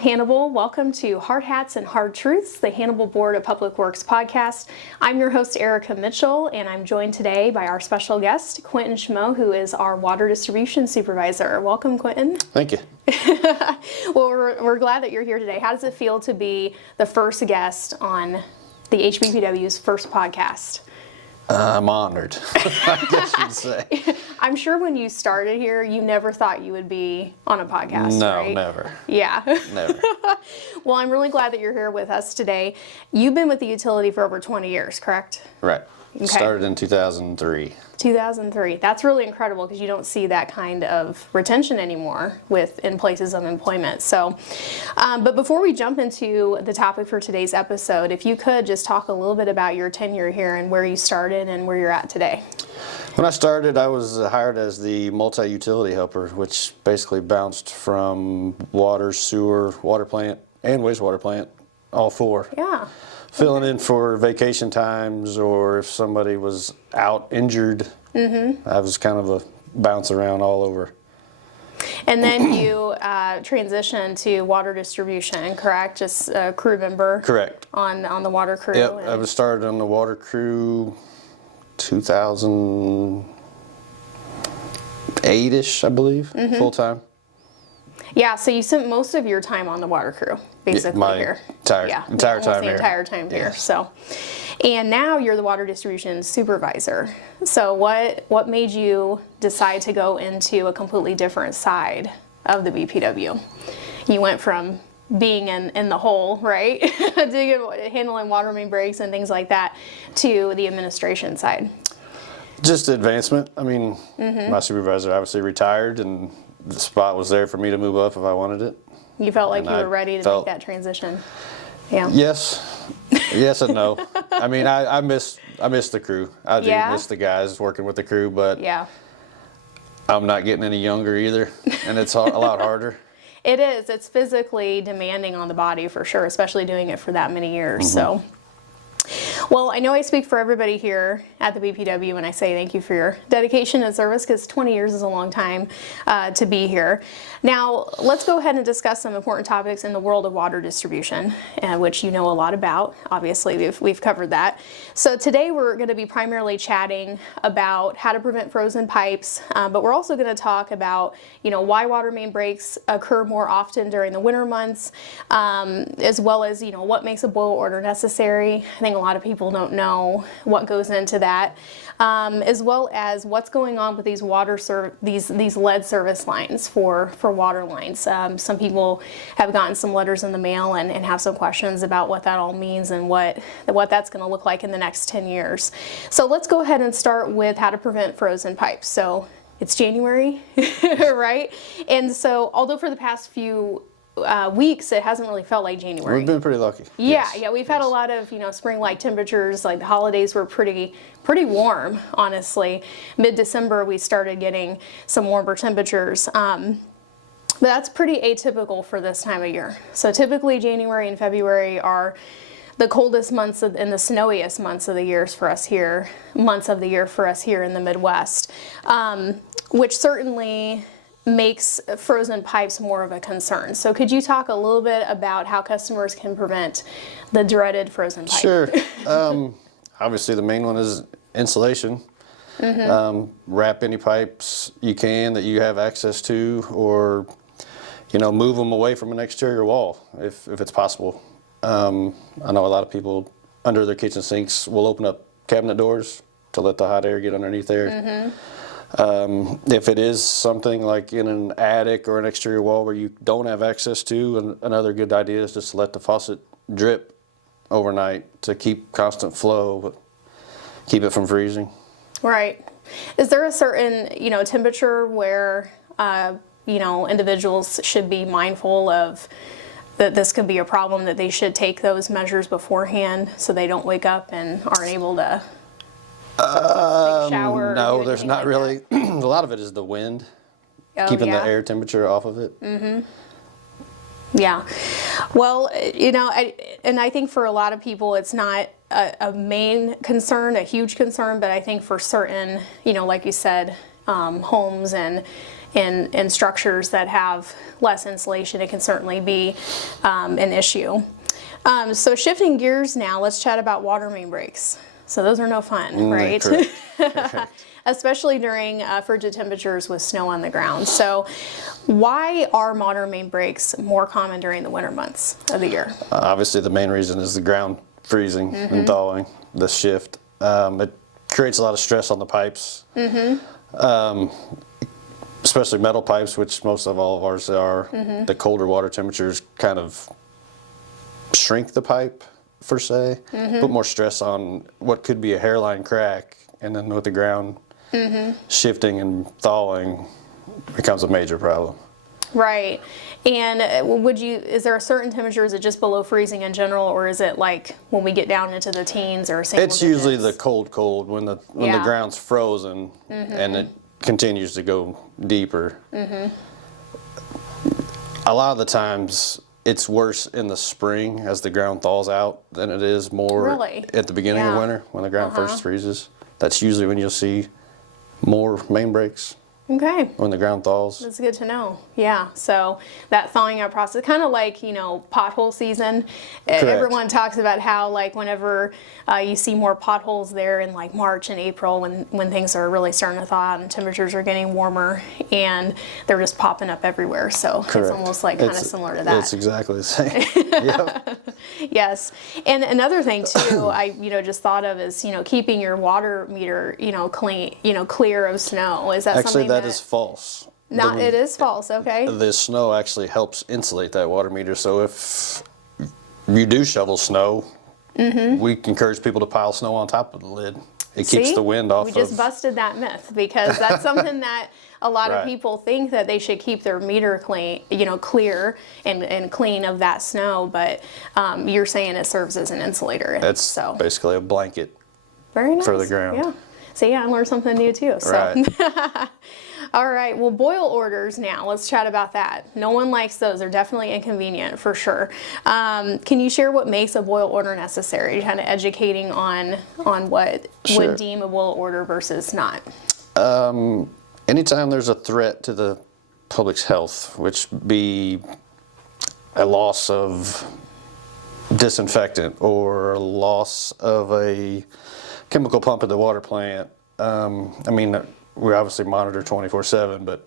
Hannibal. Welcome to Hard Hats and Hard Truths, the Hannibal Board of Public Works podcast. I'm your host, Erica Mitchell, and I'm joined today by our special guest, Quintin Schmohe, who is our Water Distribution Supervisor. Welcome, Quintin. Thank you. Well, we're glad that you're here today. How does it feel to be the first guest on the HBPW's first podcast? I'm honored, I guess you'd say. I'm sure when you started here, you never thought you would be on a podcast, No, right? never. Yeah. Never. Well, I'm really glad that you're here with us today. You've been with the utility for over 20 years, correct? Right. Okay. Started in 2003. 2003. That's really incredible because you don't see that kind of retention anymore in places of employment. So, but before we jump into the topic for today's episode, if you could just talk a little bit about your tenure here and where you started and where you're at today. When I started, I was hired as the multi-utility helper, which basically bounced from water, sewer, water plant, and wastewater plant, all four. Yeah. Filling in for vacation times, or if somebody was out injured, I was kind of a bounce around all over. And then you transitioned to water distribution, correct? Just a crew member. Correct. On the water crew. Yep, I was started on the water crew 2008-ish, I believe, full time. Yeah, so you spent most of your time on the water crew, basically here. Entire time here. Entire time here. So, and now you're the water distribution supervisor. So what made you decide to go into a completely different side of the BPW? You went from being in the hole, right, handling water main breaks and things like that, to the administration side. Just advancement. I mean, my supervisor obviously retired, and the spot was there for me to move up if I wanted it. You felt like you were ready to make that transition. Yeah. Yes and no. I mean, I miss the crew. I do miss the guys working with the crew, but I'm not getting any younger either, and it's a lot harder. It is. It's physically demanding on the body for sure, especially doing it for that many years. So. Well, I know I speak for everybody here at the BPW when I say thank you for your dedication and service, because 20 years is a long time to be here. Now, let's go ahead and discuss some important topics in the world of water distribution, which you know a lot about. Obviously, we've covered that. So today we're going to be primarily chatting about how to prevent frozen pipes, but we're also going to talk about, why water main breaks occur more often during the winter months, as well as, what makes a boil order necessary. I think a lot of people don't know what goes into that, as well as what's going on with these these lead service lines for water lines. Some people have gotten some letters in the mail and have some questions about what that all means and what that's going to look like in the next 10 years. So let's go ahead and start with how to prevent frozen pipes. So it's January, right? And so although for the past few weeks it hasn't really felt like January. We've been pretty lucky. Yeah, we've had a lot of spring-like temperatures. Like the holidays were pretty warm, honestly. Mid-December we started getting some warmer temperatures. But that's pretty atypical for this time of year. So typically January and February are the coldest months and the snowiest months of the year for us here in the Midwest, which certainly makes frozen pipes more of a concern. So could you talk a little bit about how customers can prevent the dreaded frozen pipe? Sure. Obviously the main one is insulation. Wrap any pipes you can that you have access to, or move them away from an exterior wall if it's possible. I know a lot of people under their kitchen sinks will open up cabinet doors to let the hot air get underneath there. If it is something like in an attic or an exterior wall where you don't have access to, another good idea is just to let the faucet drip overnight to keep constant flow, but keep it from freezing. Right. Is there a certain, temperature where, individuals should be mindful of that this could be a problem, that they should take those measures beforehand so they don't wake up and aren't able to take a shower? No, there's not really. A lot of it is the wind, keeping the air temperature off of it. Yeah. Well, I think for a lot of people it's not a main concern, a huge concern, but I think for certain, like you said, homes and in structures that have less insulation, it can certainly be an issue. So shifting gears now, let's chat about water main breaks. So those are no fun, right? Correct. Especially during frigid temperatures with snow on the ground. So why are water main breaks more common during the winter months of the year? Obviously, the main reason is the ground freezing and thawing, the shift. It creates a lot of stress on the pipes, especially metal pipes, which most of all of ours are. The colder water temperatures kind of shrink the pipe, per se, put more stress on what could be a hairline crack, and then with the ground shifting and thawing, becomes a major problem. Right. And is there a certain temperature, is it just below freezing in general, or is it like when we get down into the teens or single It's digits? usually the cold when the ground's frozen and it continues to go deeper. A lot of the times it's worse in the spring as the ground thaws out than it is more at the beginning of winter when the ground first freezes. That's usually when you'll see more main breaks. Okay. When the ground thaws. That's good to know. Yeah. So that thawing out process, kind of like, pothole season. Correct. Everyone talks about how, like, whenever you see more potholes there in like March and April when things are really starting to thaw out and temperatures are getting warmer and they're just popping up everywhere. So Correct. It's almost like kind of similar to that. It's exactly the same. Yep. Yes. And another thing too, I just thought of is, keeping your water meter, clean, clear of snow. Is that Actually, something that is false. It is false, okay. The snow actually helps insulate that water meter. So if you do shovel snow, we encourage people to pile snow on top of the lid. It keeps the wind off. We just busted that myth, because that's something that a lot of people think, that they should keep their meter clean, clear and clean of that snow. But you're saying it serves as an insulator. It's basically a blanket. Very nice. For the ground. Yeah. So I learned something new too. So. Right. All right, well, boil orders now. Let's chat about that. No one likes those. They're definitely inconvenient, for sure. Can you share what makes a boil order necessary? Kind of educating on what would deem a boil order versus not. Anytime there's a threat to the public's health, which be a loss of disinfectant or a loss of a chemical pump at the water plant. We obviously monitor 24/7, but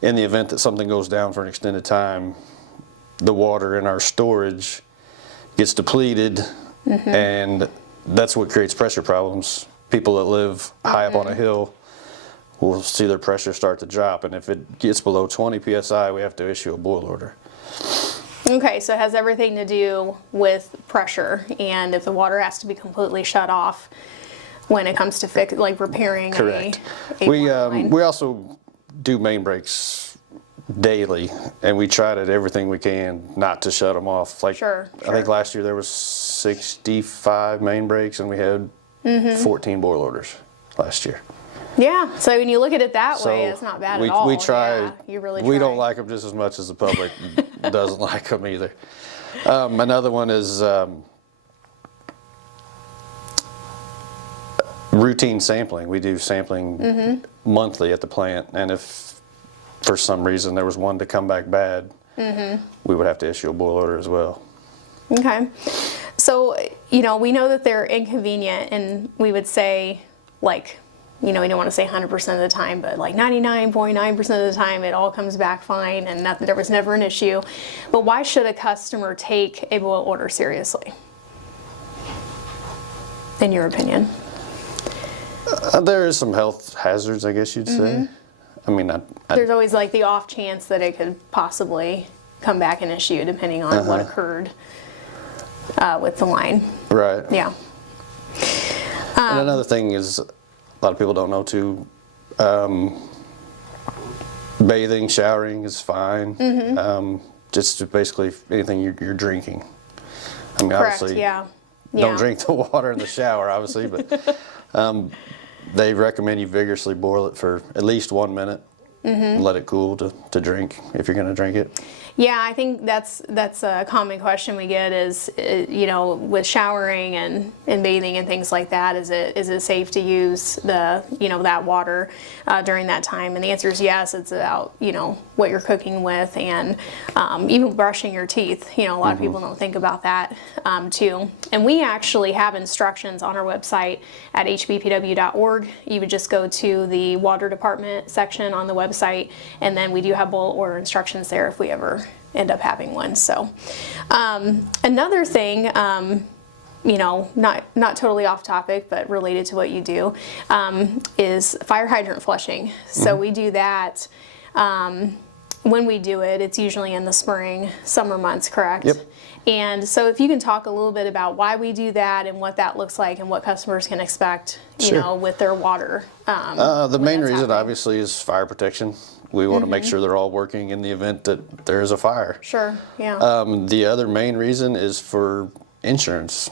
in the event that something goes down for an extended time, the water in our storage gets depleted, and that's what creates pressure problems. People that live high up on a hill will see their pressure start to drop, and if it gets below 20 psi, we have to issue a boil order. Okay, so it has everything to do with pressure, and if the water has to be completely shut off when it comes to repairing Correct. a line. We also do main breaks daily, and we try to do everything we can not to shut them off. I think last year there was 65 main breaks, and we had 14 boil orders last year. Yeah, so when you look at it that way, it's not bad at all. We try. Yeah, you really try. We don't like them just as much as the public doesn't like them either. Another one is routine sampling. We do sampling monthly at the plant, and if for some reason there was one to come back bad, we would have to issue a boil order as well. Okay. So, we know that they're inconvenient, and we would say, we don't want to say 100% of the time, but 99.9% of the time it all comes back fine and there was never an issue. But why should a customer take a boil order seriously, in your opinion? There is some health hazards, I guess you'd say. There's always the off chance that it could possibly come back an issue depending on what occurred with the line. Right. Yeah. And another thing is, a lot of people don't know too, bathing, showering is fine. Just basically anything you're drinking. Obviously, don't drink the water in the shower, obviously, but they recommend you vigorously boil it for at least 1 minute and let it cool to drink if you're going to drink it. Yeah, I think that's a common question we get is, you know, with showering and bathing and things like that, is it safe to use that water during that time? And the answer is yes. It's about, you know, what you're cooking with, and even brushing your teeth. You know, a lot of people don't think about that too. And we actually have instructions on our website at hbpw.org. You would just go to the water department section on the website, and then we do have bullet order instructions there if we ever end up having one. So another thing, you know, not totally off topic, but related to what you do, is fire hydrant flushing. So we do that. When we do it, it's usually in the spring, summer months, correct? Yep. And so if you can talk a little bit about why we do that and what that looks like and what customers can expect, you know, with their water. The main reason, obviously, is fire protection. We want to make sure they're all working in the event that there is a fire. Sure, yeah. The other main reason is for insurance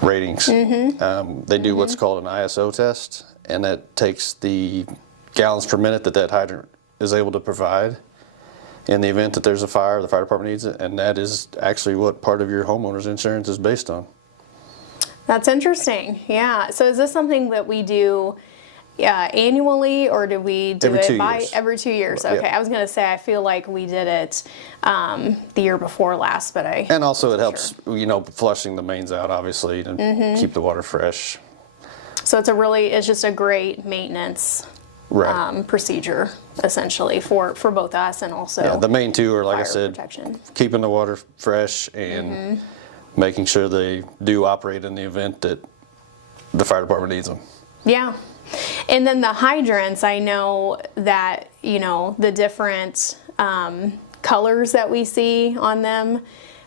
ratings. They do what's called an ISO test, and that takes the gallons per minute that hydrant is able to provide in the event that there's a fire, the fire department needs it, and that is actually what part of your homeowner's insurance is based on. That's interesting, yeah. So is this something that we do annually, or do we do it every 2 years? Okay, I was going to say I feel like we did it the year before last, but and also it helps, you know, flushing the mains out, obviously, to keep the water fresh. So it's just a great maintenance procedure, essentially, for both us and also the main two are, like I said, protection. Keeping the water fresh and making sure they do operate in the event that the fire department needs them. Yeah. And then the hydrants, I know that, you know, the different colors that we see on them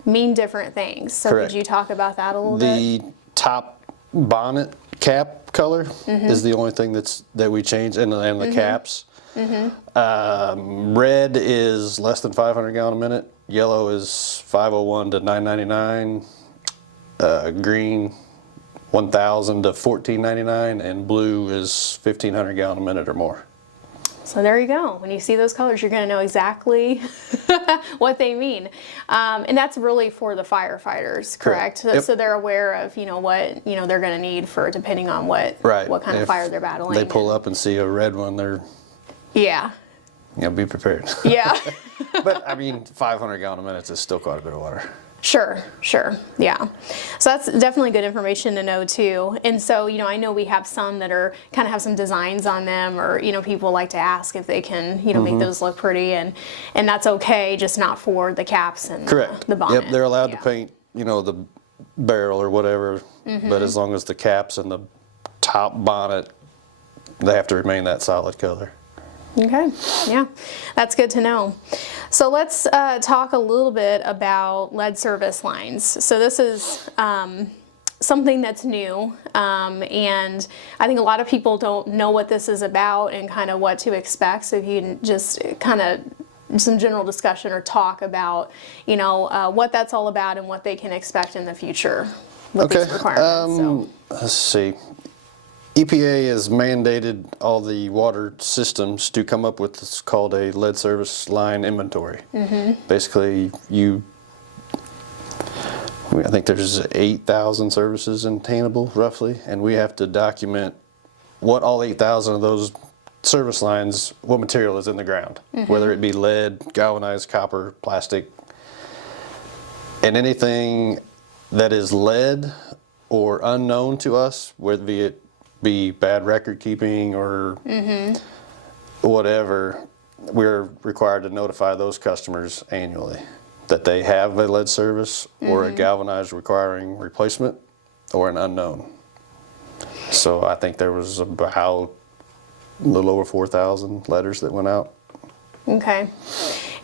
mean different things. So Correct. Could you talk about that a little bit? The top bonnet cap color is the only thing that we change, and the caps. Red is less than 500 gallon a minute. Yellow is 501 to 999. Green 1,000 to 1499, and blue is 1,500 gallon a minute or more. So there you go. When you see those colors, you're going to know exactly what they mean. And that's really for the firefighters, correct? So they're aware of, you know, what, you know, they're going to need for, depending on what kind of fire they're battling. They pull up and see a red one, they're be prepared. Yeah. But I mean, 500 gallon a minute is still quite a bit of water. Sure, yeah. So that's definitely good information to know too. And so, you know, I know we have some that are kind of have some designs on them, or, you know, people like to ask if they can, you know, make those look pretty, and that's okay, just not for the caps and the bonnet. Yep, they're allowed to paint, you know, the barrel or whatever, but as long as the caps and the top bonnet, they have to remain that solid color. Okay, yeah, that's good to know. So let's talk a little bit about lead service lines. So this is something that's new, and I think a lot of people don't know what this is about and kind of what to expect. So if you can just kind of some general discussion or talk about, you know, what that's all about and what they can expect in the future with these requirements. Let's see. EPA has mandated all the water systems to come up with what's called a lead service line inventory. Basically, I think there's 8,000 services in Hannibal, roughly, and we have to document what all 8,000 of those service lines, what material is in the ground, whether it be lead, galvanized copper, plastic, and anything that is lead or unknown to us, whether it be bad record keeping or whatever, we're required to notify those customers annually that they have a lead service or a galvanized requiring replacement or an unknown. So I think there was about a little over 4,000 letters that went out. Okay.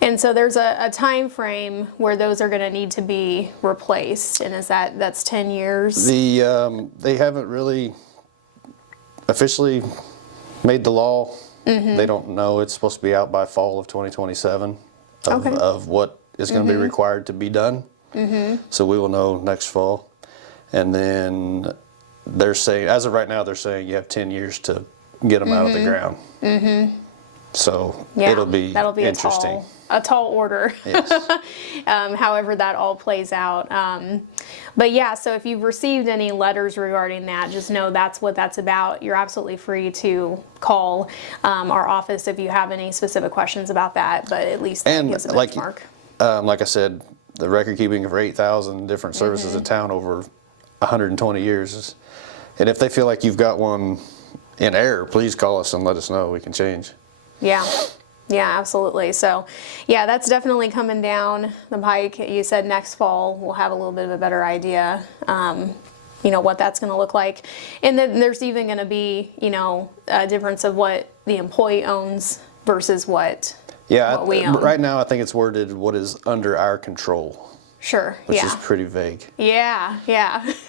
And so there's a time frame where those are going to need to be replaced, and that's 10 years? They haven't really officially made the law. They don't know. It's supposed to be out by fall of 2027 of what is going to be required to be done. So we will know next fall. And then they're saying, as of right now, they're saying you have 10 years to get them out of the ground. So Yeah, it'll be interesting. a tall order. Yes. However that all plays out. But yeah, so if you've received any letters regarding that, just know that's what that's about. You're absolutely free to call our office if you have any specific questions about that, but at least that gives a benchmark. Like I said, the record keeping for 8,000 different services in town over 120 years. And if they feel like you've got one in error, please call us and let us know. We can change. Yeah. Yeah, absolutely. So, yeah, that's definitely coming down the pike. You said next fall we'll have a little bit of a better idea, what that's going to look like. And then there's even going to be, a difference of what the employee owns versus what we own. Right now I think it's worded what is under our control. Sure. Which is pretty vague. Yeah.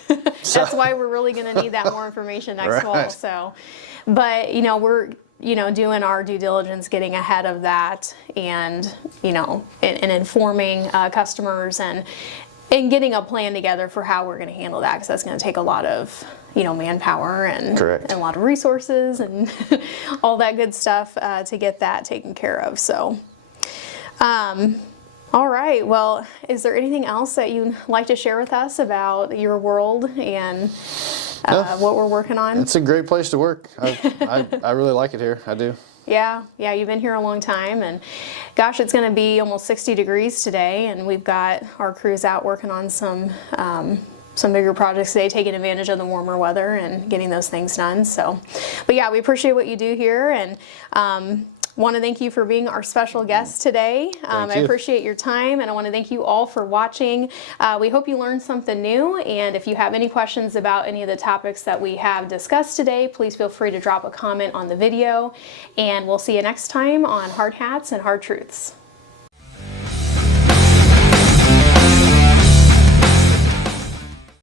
That's why we're really going to need that more information next fall. So, but we're doing our due diligence, getting ahead of that, and and informing customers and getting a plan together for how we're going to handle that, because that's going to take a lot of manpower and a lot of resources and all that good stuff to get that taken care of. So. All right. Well, is there anything else that you'd like to share with us about your world and what we're working on? It's a great place to work. I really like it here. I do. Yeah. You've been here a long time, and gosh, it's going to be almost 60 degrees today, and we've got our crews out working on some bigger projects today, taking advantage of the warmer weather and getting those things done. So, but yeah, we appreciate what you do here, and want to thank you for being our special guest today. I appreciate your time, and I want to thank you all for watching. We hope you learned something new, and if you have any questions about any of the topics that we have discussed today, please feel free to drop a comment on the video, and we'll see you next time on Hard Hats and Hard Truths.